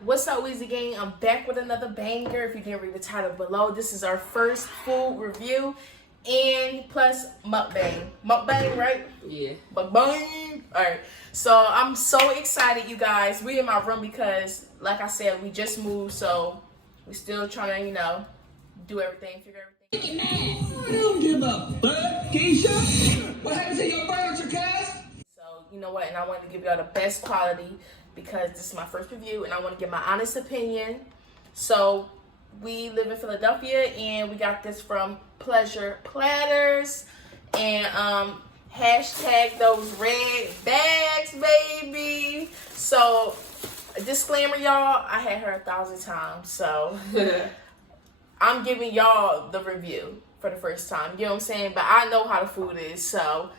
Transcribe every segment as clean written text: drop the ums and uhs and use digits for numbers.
What's up, Weezy Gang? I'm back with another banger. If you didn't read the title below, this is our first food review and plus mukbang. Mukbang, right? Yeah. Mukbang. Alright. So I'm so excited, you guys. We in my room because, like I said, we just moved, so we still trying to, do everything, figure everything. I don't give a fuck, Keisha. What happened to your furniture, cuz? So, you know what? And I wanted to give y'all the best quality because this is my first review and I want to give my honest opinion. So, we live in Philadelphia and we got this from Platters. And hashtag those red bags, baby. So, disclaimer, y'all, I had her 1,000 times. So, I'm giving y'all the review for the first time. You know what I'm saying? But I know how the food is, so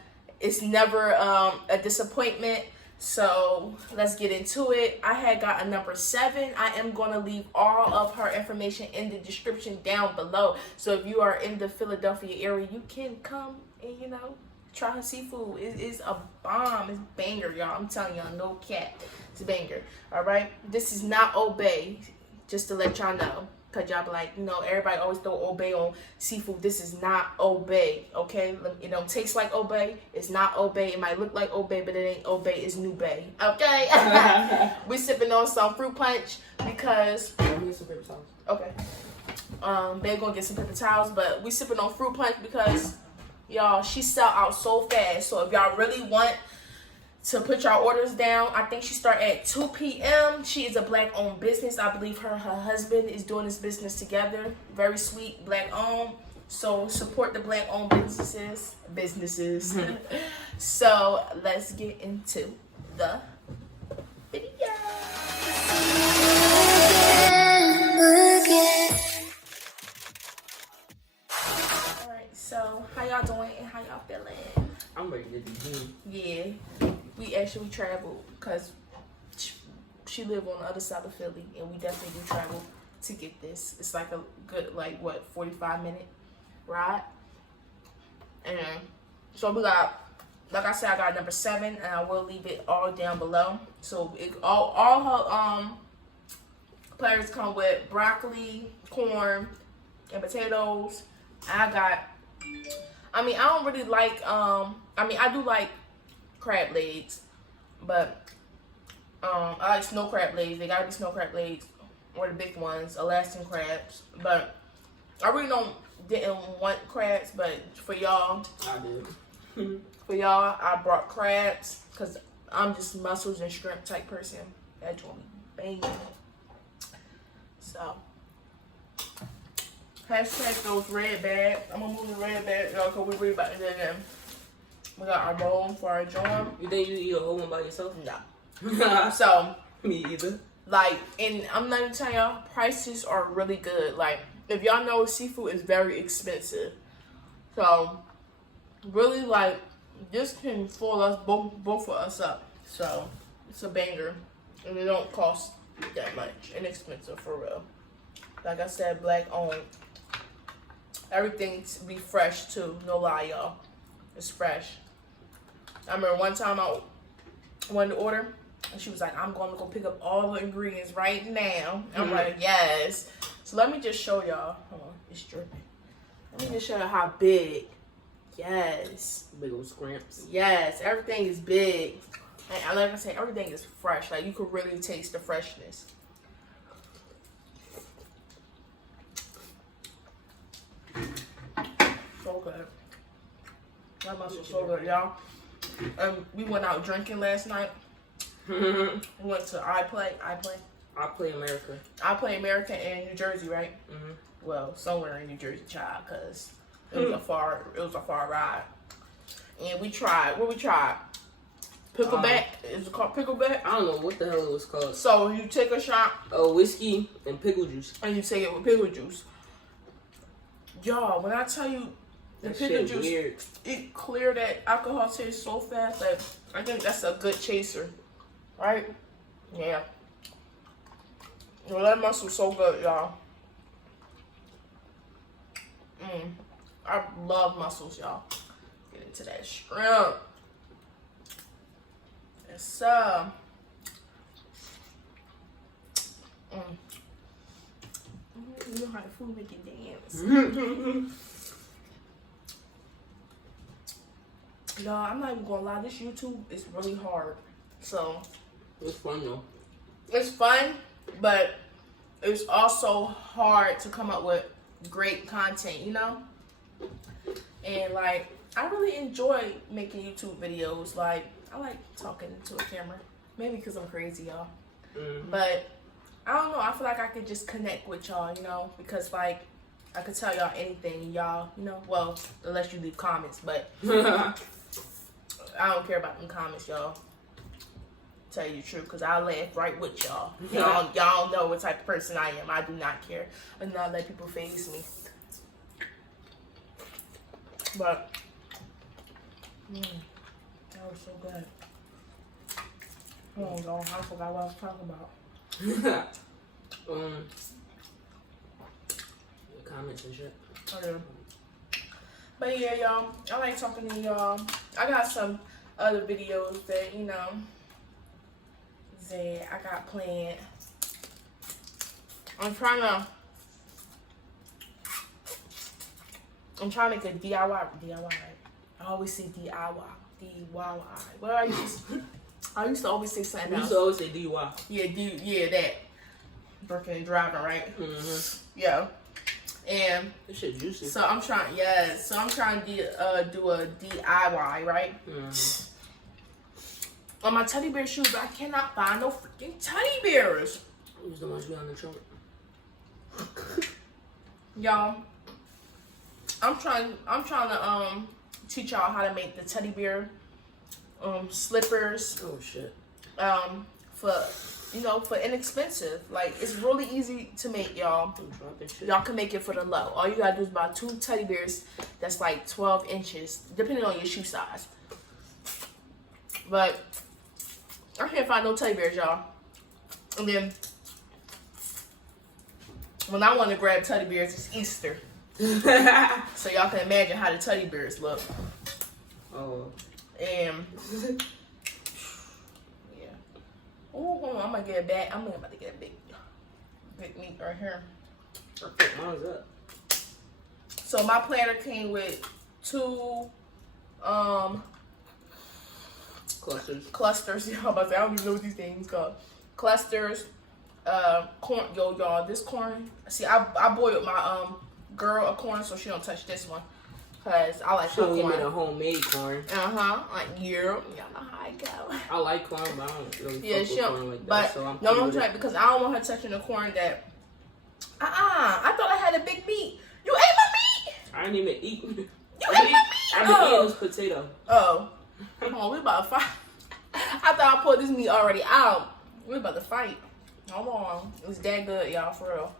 it's never a disappointment. So let's get into it. I had got a number 7. I am going to leave all of her information in the description down below. So if you are in the Philadelphia area, you can come and, try her seafood. It is a bomb. It's banger, y'all. I'm telling y'all, no cap. It's a banger. All right? This is not Obey, just to let y'all know. Because y'all be like, everybody always throw Obey on seafood. This is not Obey, okay? It don't taste like Obey. It's not Obey. It might look like Obey, but it ain't Obey. It's New Bay, okay? We sipping on some fruit punch because... Let me get some paper towels. Okay. Babe gonna get some paper towels, but we sipping on fruit punch because, y'all, she sell out so fast. So if y'all really want to put your orders down, I think she start at 2 p.m. She is a black-owned business. I believe her and her husband is doing this business together. Very sweet, black-owned. So support the black-owned businesses. So let's get into the video. All right. So how y'all doing and how y'all feeling? I'm ready to begin. Yeah, we actually traveled because she live on the other side of Philly, and we definitely do travel to get this. It's like a good, 45-minute ride. And so we got, like I said, I got number 7, and I will leave it all down below. So all her platters come with broccoli, corn, and potatoes. I don't really like, I do like crab legs, but I like snow crab legs. They gotta be snow crab legs, or the big ones, Alaskan crabs. But I really didn't want crabs, but for y'all, I did. I brought crabs, because I'm just mussels and shrimp type person. That joint banging. So, hashtag those red bags. I'm gonna move the red bags, y'all, because we read about it then. We got our bowl for our joint. You think you eat a whole one by yourself? No. So, me either. And I'm not even telling y'all, prices are really good. If y'all know, seafood is very expensive. So, really, this can fill us, both of us up. So, it's a banger. And it don't cost that much. Inexpensive, for real. Like I said, black owned. Everything to be fresh, too. No lie, y'all. It's fresh. I remember one time I wanted to order, and she was like, I'm going to go pick up all the ingredients right now. And I'm like, yes. So let me just show y'all. Hold on, it's dripping. Let me just show you how big. Yes. Big old scrimps. Yes, everything is big. And like I said, everything is fresh. You could really taste the freshness. So good. That must be so good, y'all. We went out drinking last night. We went to I Play America. I Play America in New Jersey, right? Mm-hmm. Well, somewhere in New Jersey, child, because it was a far ride. And we tried. What we tried? Pickleback. Is it called pickleback? I don't know what the hell it was called. So you take a shot. Whiskey and pickle juice. And you take it with pickle juice. Y'all, when I tell you the pickle juice, weird. It cleared that alcohol taste so fast that I think that's a good chaser. Right? Yeah. Well, that muscle's so good, y'all. I love mussels, y'all. Get into that shrimp. Yes, You know how the food make you dance. No, I'm not even gonna lie. This YouTube is really hard. So It's fun though. it's fun, but it's also hard to come up with great content, you know? And like, I really enjoy making YouTube videos. Like, I like talking to a camera. Maybe because I'm crazy, y'all. But I don't know. I feel like I could just connect with y'all, you know? Because like, I could tell y'all anything, y'all, you know? Well, unless you leave comments, but I don't care about them comments, y'all. Tell you the truth, because I laugh right with y'all. Y'all know what type of person I am. I do not care. I do not let people faze me. But that was so good. Hold on, y'all. I forgot what I was talking about. The comments and shit. Oh, yeah. But yeah, y'all. I like talking to y'all. I got some other videos that, you know, that I got planned. I'm trying to make a DIY. I always say DIY. Well, I used to always say something You else. used to always say DUI. Yeah, that. Working and driving, right? Yeah. And This shit juicy. so I'm trying to do a DIY, right? On my teddy bear shoes, I cannot find no freaking teddy bears. Who's the ones behind the trunk? Y'all, I'm trying to teach y'all how to make the teddy bear slippers Oh shit. for inexpensive. Like, it's really easy to make, y'all. I'm dropping shit. Y'all can make it for the low. All you gotta do is buy 2 teddy bears that's like 12 inches, depending on your shoe size. But I can't find no teddy bears, y'all. And then when I want to grab teddy bears, it's Easter. So y'all can imagine how the teddy bears look. Oh. And yeah. Oh, hold on, I'm gonna get a bag. I'm about to get a big meat right here. Mine's up. So my platter came with 2 clusters. Yeah, I'm about to say, I don't even know what these things called. Clusters, corn. Yo, y'all, this corn. See, I boiled my girl a corn so she don't touch this one, cause I like her She corn. made a homemade corn. Like y'all know how I go. I like corn, but I don't really Yeah, fuck with corn like that. but So I'm no, cool I'm with it. trying because I don't want her touching the corn that. I thought I had a big meat. You ate my meat. I didn't even eat. You ate my meat. I've been eating this potato. Oh, come on, we about to fight. I thought I pulled this meat already out. We about to fight. Hold on, it was that good, y'all, for real.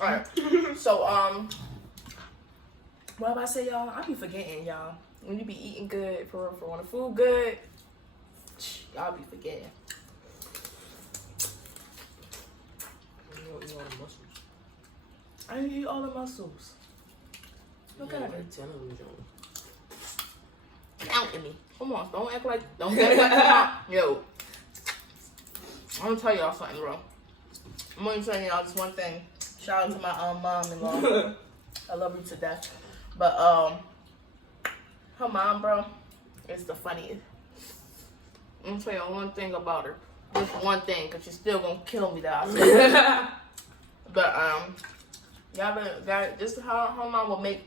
All right, so what about I say, y'all? I be forgetting, y'all. When you be eating good, for real, for when the food good, y'all be forgetting. You want all the muscles. I didn't eat all the mussels. Look at it. Like 10 of them, John. Counting me. Come on, don't act like I'm yo. I'm gonna tell y'all something, bro. I'm gonna tell y'all this one thing. Shout out to my mom-in-law. I love you to death. But her mom, bro, is the funniest. I'm gonna tell y'all one thing about her. Just one thing, cause she's still gonna kill me that I said. But y'all better, this is how her mom will make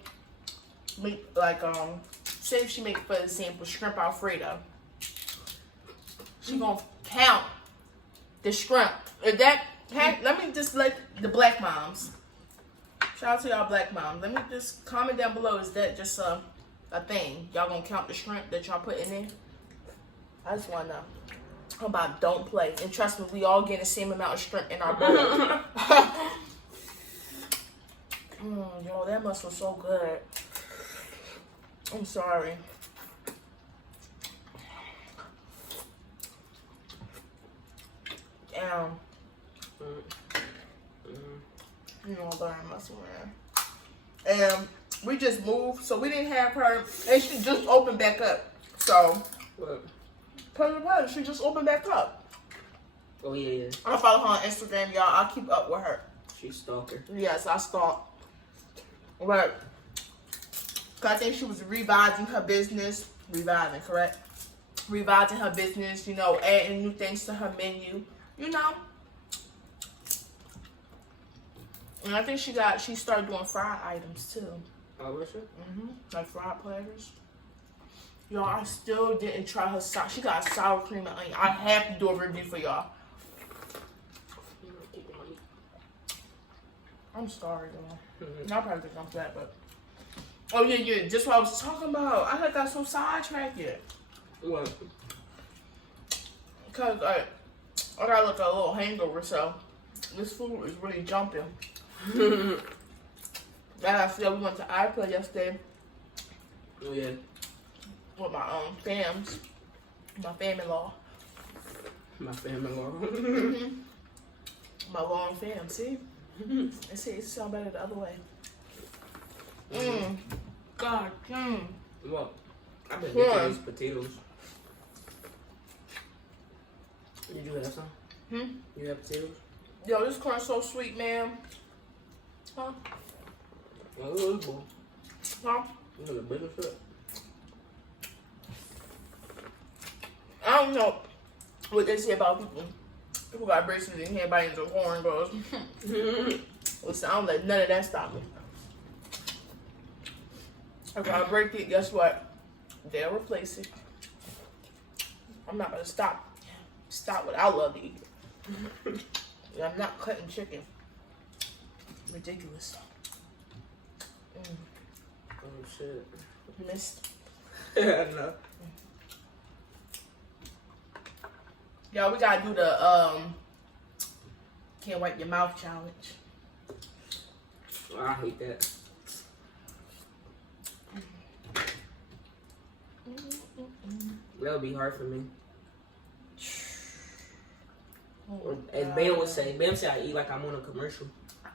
like say if she make, for example, shrimp Alfredo. She gonna count the shrimp. If that, let me just let the black moms. Shout out to y'all black moms. Let me just comment down below. Is that just a thing? Y'all gonna count the shrimp that y'all put in there? I just wanna know. How about don't play? And trust me, we all get the same amount of shrimp in our bowl. Yo, that must was so good. I'm sorry. Damn. You know, but I must have. And we just moved, so we didn't have her, and she just opened back up. So, What? she just opened back up. Oh, yeah. I follow her on Instagram, y'all. I keep up with her. She's stalker. Yes, I stalk. But I think she was revising her business. Reviving, correct? Revising her business, you know, adding new things to her menu, you know. And I think she started doing fried items too. Oh, what's it? Like fried platters. Y'all, I still didn't try her sour. She got sour cream and onion. I have to do a review for y'all. I'm sorry, y'all. Y'all probably think I'm fat, but oh yeah. Just what I was talking about. I had got so sidetracked yet. What? Cause I got like a little hangover, so this food is really jumping. Like I said, we went to iPlay yesterday. Oh, yeah. With my fams, my family-in-law. My family-in-law. My long fam, see? It sound better the other way. God, Well, I've been making these potatoes. Did you have some? You have potatoes? Yo, this corn's so sweet, man. Huh? Oh, look, boy. Huh? Look at bigger shit. I don't know what they say about people who got braces and can't bite into corn, bros. Listen, I don't let none of that stop me. If I break it, guess what? They'll replace it. I'm not gonna stop what I love to eat. I'm not cutting chicken. Ridiculous. Oh, shit. You missed. Yeah, I know. Y'all, we gotta do the can't wipe your mouth challenge. Oh, I hate that. That would be hard for me. Or, as Bam would say, Bam said I eat like I'm on a commercial.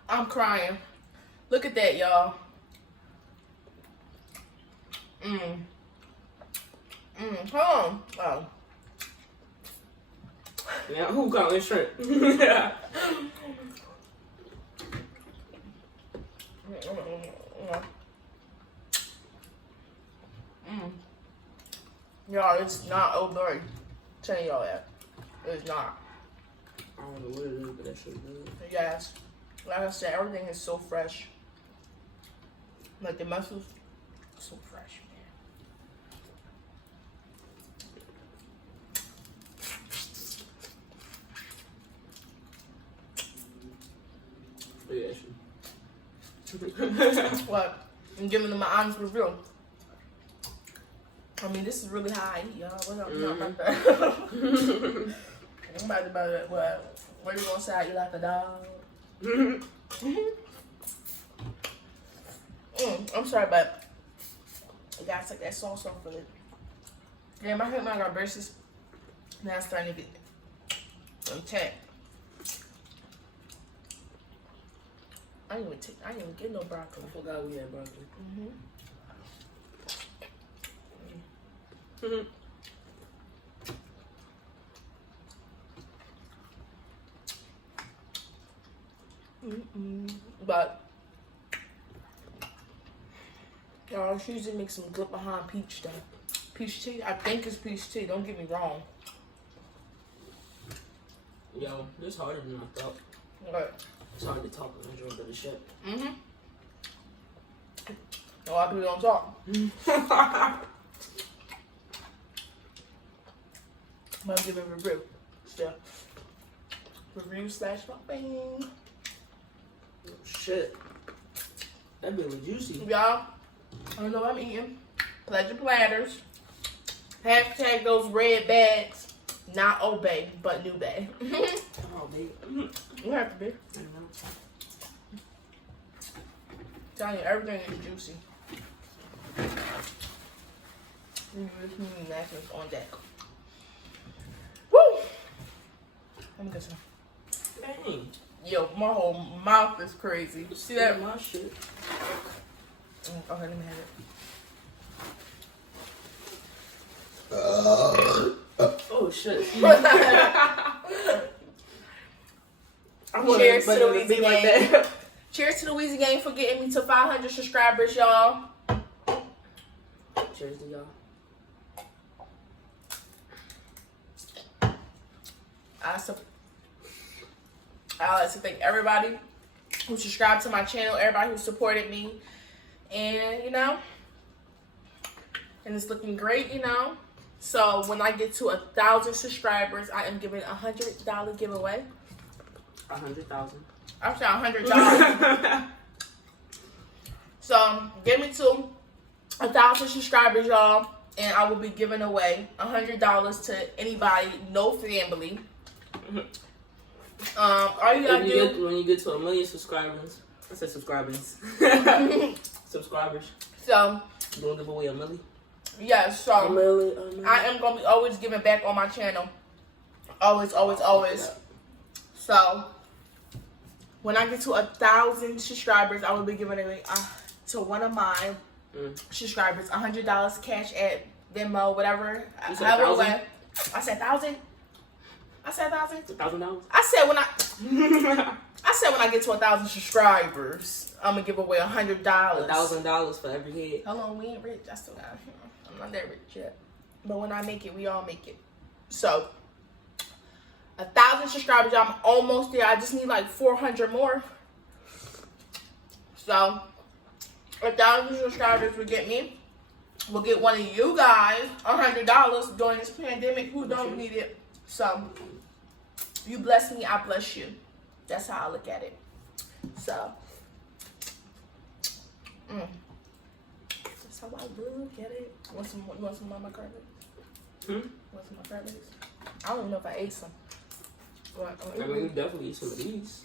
I'm crying. Look at that, y'all. Hold on. Oh. Now, who got this shrimp? Y'all, it's not over. Telling y'all that. It's not. I don't know what it is, but that shit good. Yes. Like I said, everything is so fresh. Like the mussels, so fresh, Yeah, What? I'm giving them my honest review. I mean, this is really how I eat, y'all. What's up? Not about that. I'm about it. What you gonna say? I eat like a dog? I'm sorry, but you gotta take that sauce off of it. Damn, I hate my got braces. Now it's starting to get intact. I didn't even get no broccoli. I forgot we had broccoli. But y'all, she usually makes some good behind peach stuff. Peach tea? I think it's peach tea. Don't get me wrong. Yo, this harder than I thought. But It's hard to talk when I drink the shit. a lot of people don't talk. I'm gonna give it a review. Still. Review / mukbang. Oh, shit. That bit was juicy. Y'all, I don't know what I'm eating. Pleasure Platters. Hashtag those red bags. Not obey, but new bag. Oh, baby. You have to be. I know. Telling you, everything is juicy. Napkins on deck. Woo! Let me get some. Dang. Yo, my whole mouth is crazy. You see that? My shit. Okay, let me have it. Oh, shit. Cheers to the Weezy Gang. Cheers to the Weezy Gang for getting me to 500 subscribers, y'all. Cheers to y'all. I like to thank everybody who subscribed to my channel, everybody who supported me, and and it's looking great, So when I get to 1,000 subscribers, I am giving $100 giveaway. 100,000. I said $100. So get me to 1,000 subscribers, y'all, and I will be giving away $100 to anybody, no family. All you gotta do when you get to 1 million subscribers, I said subscribers. Subscribers. So you gonna give away $1 million? Yeah, so $1 million. I am gonna be always giving back on my channel. Always. So when I get to 1,000 subscribers, I will be giving away to one of my subscribers $100 cash at Venmo, whatever. You said 1,000? I said 1,000. I said 1,000. $1,000. I said when I get to 1,000 subscribers, I'm gonna give away $100. $1,000 for every head. Hold on, we ain't rich. I still got. I'm not that rich yet. But when I make it, we all make it. So 1,000 subscribers, I'm almost there. I just need like 400 more. So 1,000 subscribers will get me. We'll get one of you guys $100 during this pandemic who don't need it. So you bless me, I bless you. That's how I look at it. So that's how I look at it. You want some mama crackers? Want some mama crackers? I don't even know if I ate some. I mean, you definitely eat some of these.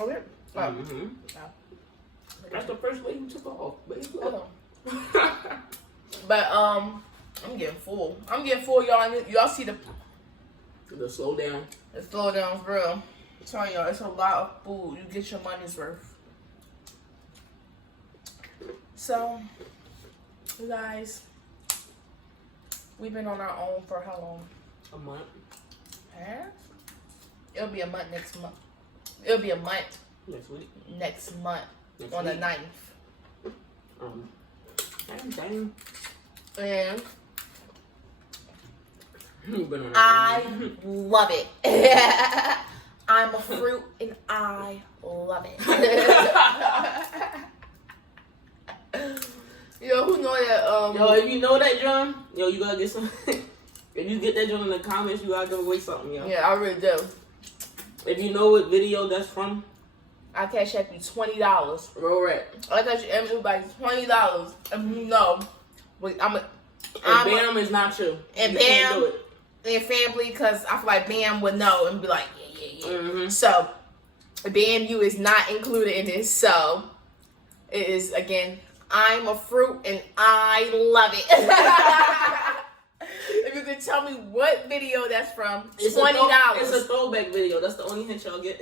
Oh, yeah? Oh. No. That's the first way you took off, baby. Hold on. But I'm getting full. Y'all. And y'all see the slow down. The slow down for real. I'm telling y'all, it's a lot of food. You get your money's worth. So, you guys, we've been on our own for how long? A month. Huh? It'll be a month next month. It'll be a month Next week. Next month Next on week. the 9th. Dang. And You've been on I love it. I'm a fruit and I love it. Yo, who know that? Yo, if you know that, John, you gotta get some. If you get that, John, in the comments, you gotta give away something, yo. Yeah, I really do. If you know what video that's from, I cash app you $20. roll right. I cash everybody $20. If you know, And Bam is not you. And you Bam can't do it. and family, because I feel like Bam would know and be like, yeah. Mm-hmm. So, Bam, you is not included in this. So, it is, again, I'm a fruit and I love it. If you could tell me what video that's from, $20. It's a throwback video. That's the only hint y'all get.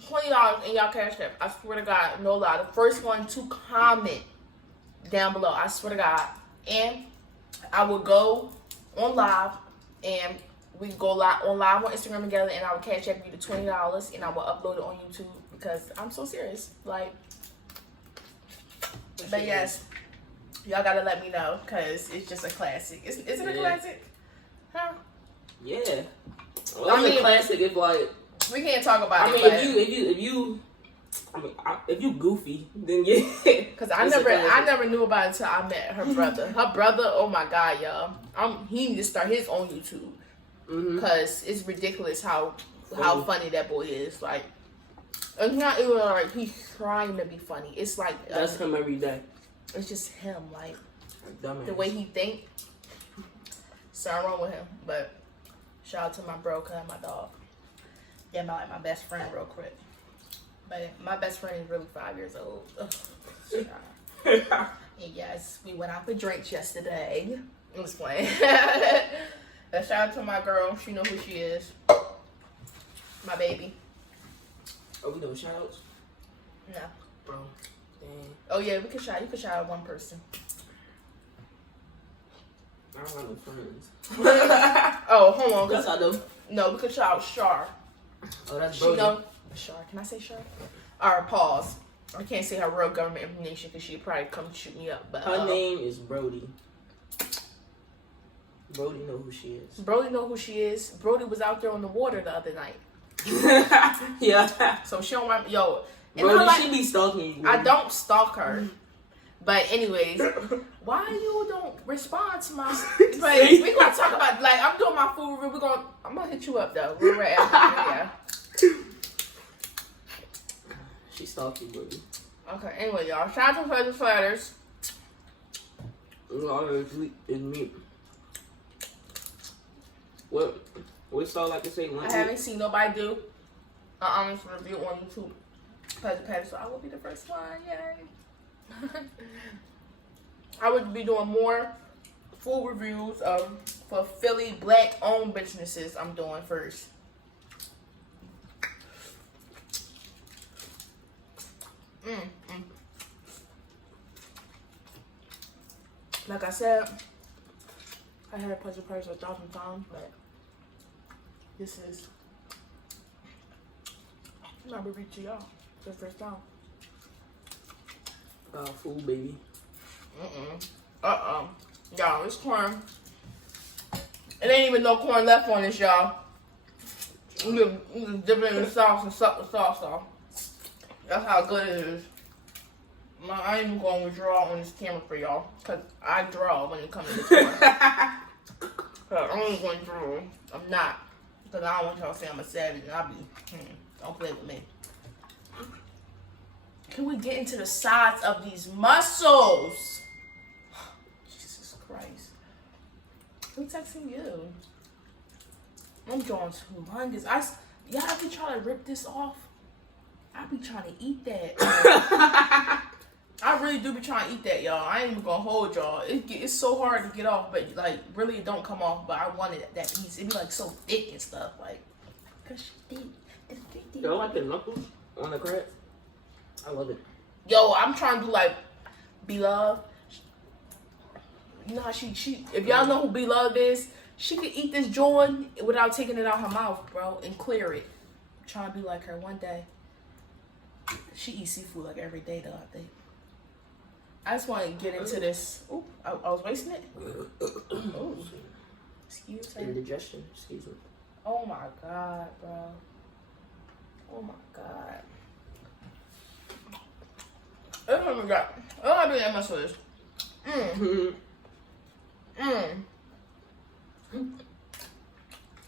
$20 in y'all cash app. I swear to God, no lie. The first one to comment down below, I swear to God. And I will go on live and we go live on Instagram together, and I will cash app you the $20 and I will upload it on YouTube because I'm so serious. Like, but yes, y'all gotta let me know because it's just a classic. Is it a classic? Huh? Yeah. Well, it's a classic. It's like, we can't talk about it. If you goofy, then yeah. Cause I never knew about it until I met her brother. Her brother, oh my God, y'all. He need to start his own YouTube. Cause it's ridiculous how funny that boy is. Like, it's not even like he's trying to be funny. It's like that's him every day. It's just him, like Dumbass. the way he think. Something wrong with him. But shout out to my bro, cause my dog. Yeah, my best friend, real quick. But my best friend is really 5 years old. And yes, we went out for drinks yesterday. I was playing. Shout out to my girl. She know who she is. My baby. Oh, we doing shout outs? No. Bro. Dang. Oh yeah, we could shout. You could shout out one person. I don't have no friends. Oh, hold on. Yes, I do. No, we could shout out Shar. Oh, that's She Brody. know Shar. Can I say Shar? Or pause. I can't say her real government information because she'd probably come shoot me up. But Her name is Brody. Brody know who she is. Brody know who she is. Brody was out there on the water the other night. Yeah. So she don't mind. Yo, Brody, she be stalking you. I don't stalk her. But anyways, why you don't respond to my? But we gonna talk about like I'm doing my food review. I'm gonna hit you up though. We're right after She stalked you, Brody. Okay. Anyway, y'all. Shout out to Platters. All of is meat. What salt like to say? I haven't seen nobody do an honest review on YouTube. Platters, so I will be the first one. Yay! I would be doing more food reviews for Philly black-owned businesses. I'm doing first. Like I said, I had Platters 1,000 times, but this is not repeat to y'all. It's the first time. Food, baby. Y'all, it's corn. It ain't even no corn left on this, y'all. You just dip it in the sauce and suck the sauce off. That's how good it is. I ain't even going to draw on this camera for y'all. Because I draw when it comes to this corn. I'm only going to draw. I'm not. Because I don't want y'all to say I'm a savage. And I'll be, don't play with me. Can we get into the sides of these mussels? Jesus Christ. Who's texting you? I'm drawing humongous. Y'all be trying to rip this off? I be trying to eat that. I really do be trying to eat that, y'all. I ain't even gonna hold y'all. It's so hard to get off, but like really it don't come off. But I wanted that piece. It be like so thick and stuff, like. Cause she thick. You like the knuckles on the crab? I love it. Yo, I'm trying to do like Beloved. You know how she if y'all know who Beloved is, she could eat this joint without taking it out her mouth, bro, and clear it. I'm trying to be like her one day. She eats seafood like every day though, I think. I just want to get into this. Ooh, I was wasting it. Oh, excuse her. Indigestion, excuse me. Oh my God, bro. Oh my God. Oh my God. Oh, I do that much for this.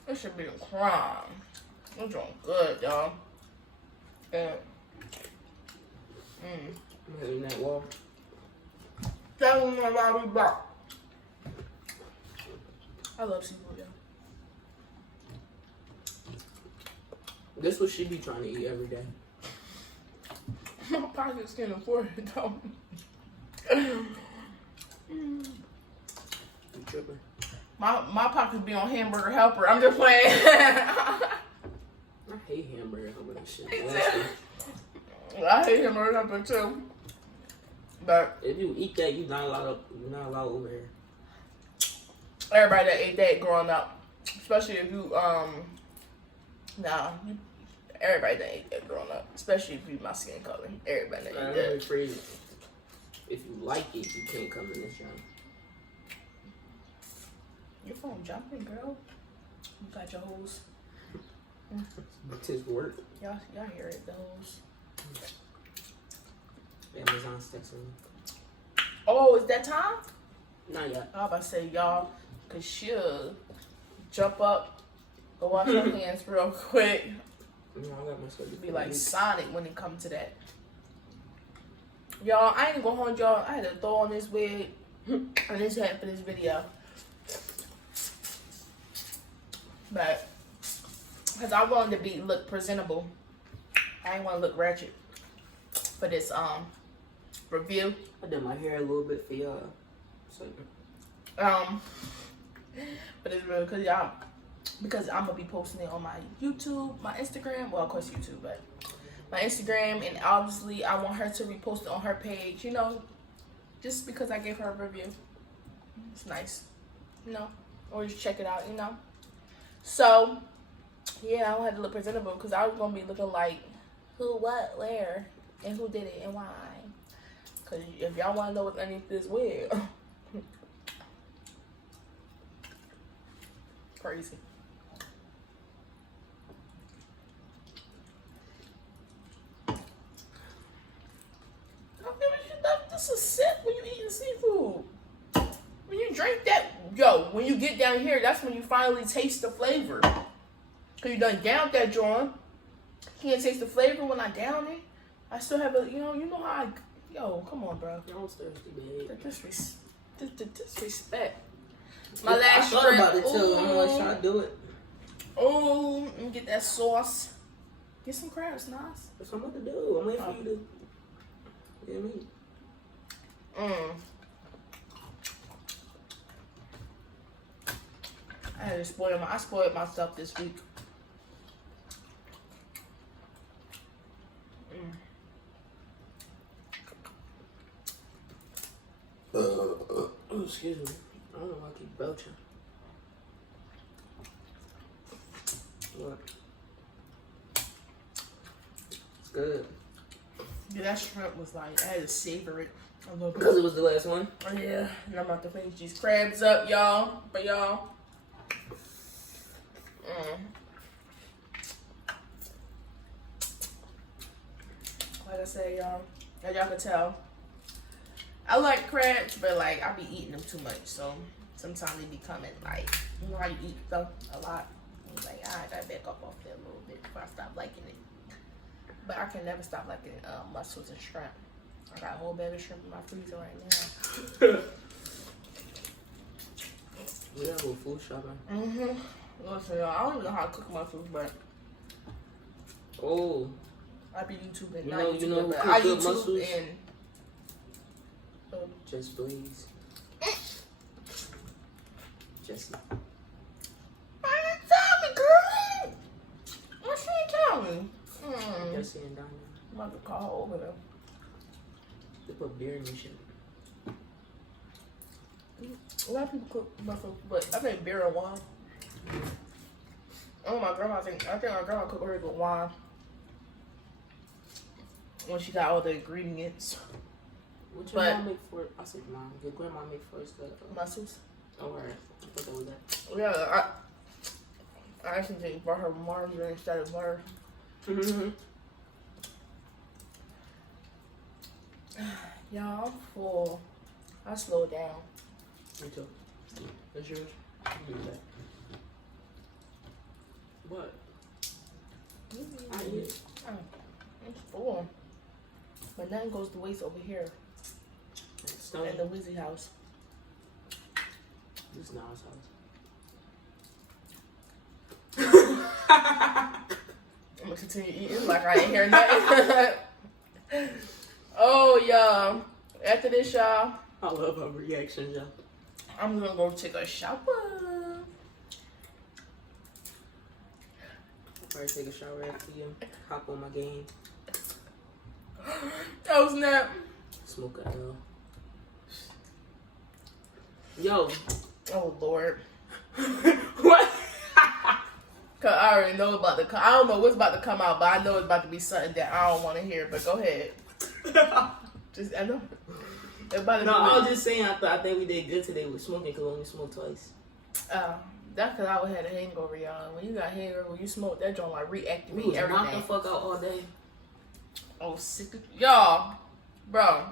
This should be a crime. It's doing good, y'all. Yeah. I'm hitting that wall. That was my Bobby Block. I love seafood, y'all. This what she be trying to eat every day. My pockets can't afford it, though. You tripping? My pockets be on Hamburger Helper. I'm just playing. I hate hamburger helper and shit. I hate Hamburger Helper too. But If you eat that, you're not allowed over here. everybody that ate that growing up, especially if you everybody that ate that growing up, especially if you my skin color, everybody that I'm ate that. afraid if you like it, you can't come in this job. Your phone jumping, girl. You got your hose. It's his work. Y'all hear it, the hose. Amazon's texting me. Oh, is that time? Not yet. I was about to say y'all, cause she'll jump up, go wash her hands real quick. No, I got my stuff. Be like Sonic when it comes to that. Y'all, I ain't gonna hold y'all. I had to throw on this wig and this hat for this video. But because I wanted to look presentable. I ain't want to look ratchet for this review. I did my hair a little bit for y'all. So, but it's real because I'm gonna be posting it on my YouTube, my Instagram. Well, of course YouTube, but my Instagram, and obviously I want her to repost it on her page. You know, just because I gave her a review, it's nice. You know, or just check it out. You know, so Yeah, I don't have to look presentable because I was gonna be looking like who, what, where, and who did it and why. Because if y'all want to know what's underneath this wig, crazy. This is sick when you eating seafood. When you drink that, when you get down here, that's when you finally taste the flavor. Cause you done down that joint. Can't taste the flavor when I down it. I still have a, you know how come on, bro. Don't thirsty, babe. The disrespect. My last I thought about it too. I'm gonna try to do it. Oh, let me get that sauce. Get some crabs, Nas. That's what I'm about to do. I'm waiting for you to. You know what I mean? I spoiled myself this week. Oh, excuse me. I don't know why I keep belching. What? It's good. Yeah, that shrimp was like, I had to savor it a little bit. Because it was the last one? Oh, yeah. And I'm about to finish these crabs up, y'all. For y'all. Like I said, y'all, as y'all can tell, I like crabs, but like I be eating them too much, so sometimes they be coming like, you know how you eat stuff a lot. And like, I gotta back up off that a little bit before I stop liking it. But I can never stop liking mussels and shrimp. I got a whole bag of shrimp in my freezer right now. We gotta go food shopping. Listen, y'all, I don't even know how to cook mussels, but oh, I be YouTubing. You not know YouTubing, who but cook I good YouTube mussels? and Just please. Jesse. I didn't tell me, girl. What she ain't tell me? Jesse and Donna. I'm about to call her over there. They put beer in your shit. A lot of people cook mussels, but I think beer and wine. Oh, my grandma, I think my grandma cooked hers with wine. When she got all the ingredients. What your mom make for? I said mom. Your grandma make for us the mussels. Oh, alright. I thought that was that. Yeah, I actually think brought her margarine instead of her. Y'all, I'm full. I slowed down. Me too. That's yours? You do that. What? I eat it. It's full. But nothing goes to waste over here in the Wizzy house. This is Na's house. I'm gonna continue eating like I ain't hear nothing. Oh, y'all. After this, y'all, I love her reactions, y'all. I'm gonna go take a shower. Probably take a shower after you. Hop on my game. That was nap. Smoke a L. Yo. Oh, Lord. What? Cause I already know about to come. I don't know what's about to come out, but I know it's about to be something that I don't want to hear. But go ahead. Just I know. No, I was just saying. I think we did good today with smoking because we only smoked twice. That's because I had a hangover, y'all. When you got hangover, when you smoke, that joint like reactivate We was everything. knocked the fuck out all day. Oh, sick of y'all, bro.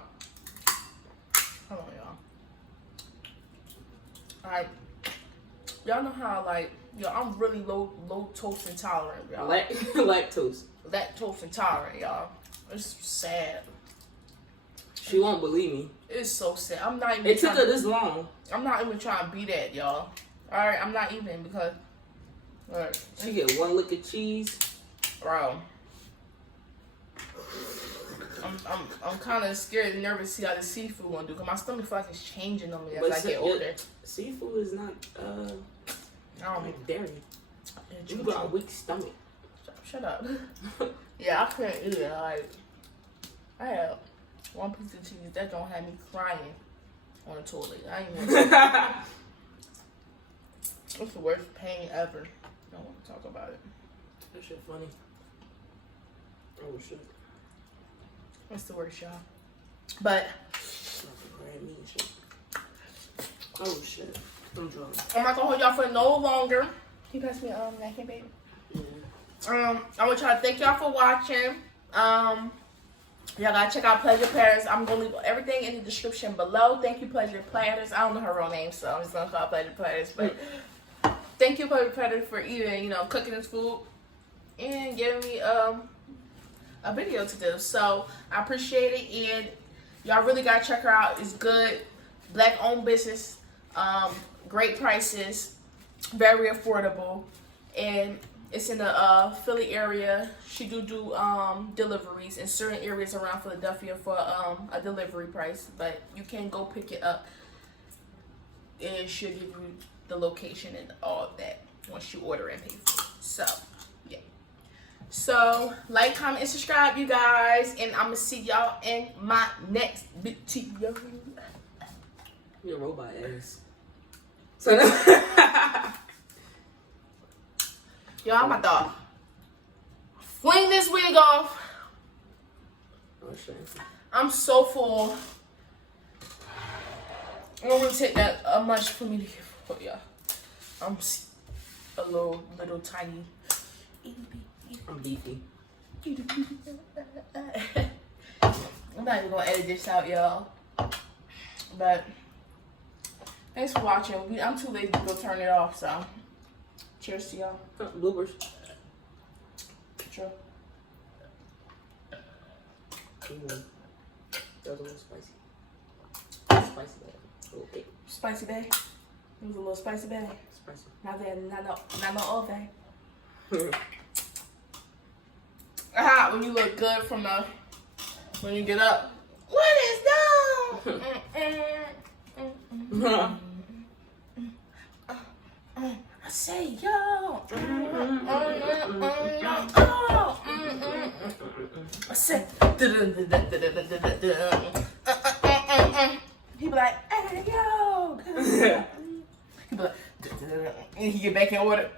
Hold on, y'all. Alright, y'all know how like I'm really low lactose intolerant, y'all. Lactose. Lactose intolerant, y'all. It's sad. She won't believe me. It's so sad. I'm not even. It took her this long. I'm not even trying to be that, y'all. All right, I'm not even because. She get one lick of cheese, bro. I'm kind of scared and nervous to see how the seafood gonna do. Cause my stomach feels like it's changing on me as I get older. Seafood is not like dairy. You got a weak stomach. Shut up. Yeah, I couldn't eat it. Like I had one piece of cheese that don't have me crying on the toilet. I ain't want to. It's the worst pain ever. I don't want to talk about it. That shit funny. Oh shit. What's the worst, y'all? But oh shit. I'm drunk. I'm not gonna hold y'all for no longer. Can you pass me napkin, baby? Yeah. I want y'all to thank y'all for watching. Y'all gotta check out Pleasure Platters. I'm gonna leave everything in the description below. Thank you, Pleasure Platters. I don't know her real name, so I'm just gonna call her Pleasure Platters. But thank you, Pleasure Platters, for even cooking this food and giving me a video to do. So I appreciate it, and y'all really gotta check her out. It's good, black-owned business, great prices, very affordable, and it's in the Philly area. She do deliveries in certain areas around Philadelphia for a delivery price, but you can go pick it up. It should give you the location and all of that once you order and pay for it. So, yeah. So, like, comment, and subscribe, you guys, and I'm gonna see y'all in my next video. You're a robot ass. Y'all, I'm about to fling this wig off. Oh shit. I'm so full. It don't really take that much for me to get full, y'all. I'm a little tiny. I'm beefy. I'm not even gonna edit this out, y'all. But thanks for watching. I'm too lazy to go turn it off, so cheers to y'all. Bloopers. Sure. That was a little spicy. Spicy bag. Okay. Spicy bag. It was a little spicy bag. Spicy. Not no old bag. Aha, when you look good when you get up. What is down? I say yo. I say. He be like, hey yo. He be like, and he get back in order.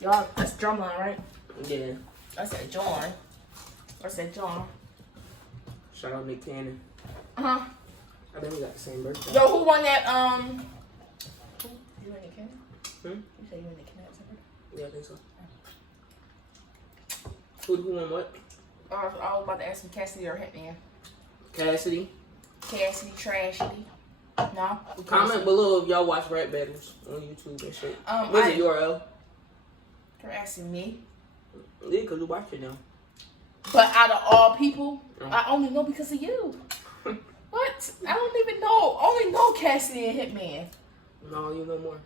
Y'all, that's drumline, right? Yeah. I said John. Shout out Nick Cannon. Uh-huh. I think we got the same birthday. Yo, who won that, who? You and Nick Cannon? Hmm? You said you and Nick Cannon? Yeah, I think so. Who won what? I was about to ask him Cassidy or Hitman. Cassidy. Cassidy, Tragedy. No? Comment below if y'all watch rap battles on YouTube and shit. What's the URL? You're asking me? Yeah, because you watch it now. But out of all people, I only know because of you. What? I don't even know. Only know Cassidy and Hitman. No, you know more.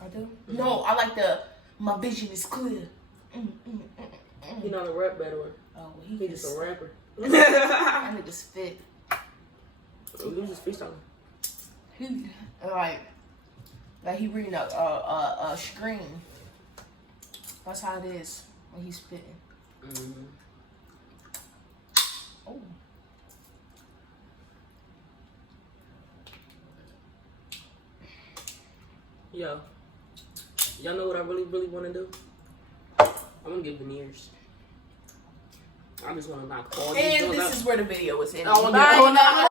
I do? Mm-hmm. No, I like my vision is clear. He's not a rap battler. Oh, He's just a rapper. I need to spit. You just freestyling. Like he reading a screen. That's how it is when he's spitting. Mm-hmm. Oh. Yo, y'all know what I really, really want to do? I'm gonna get veneers. I just want to knock all these And joints this out. is where the video was in. Oh, no, Bye, no, no,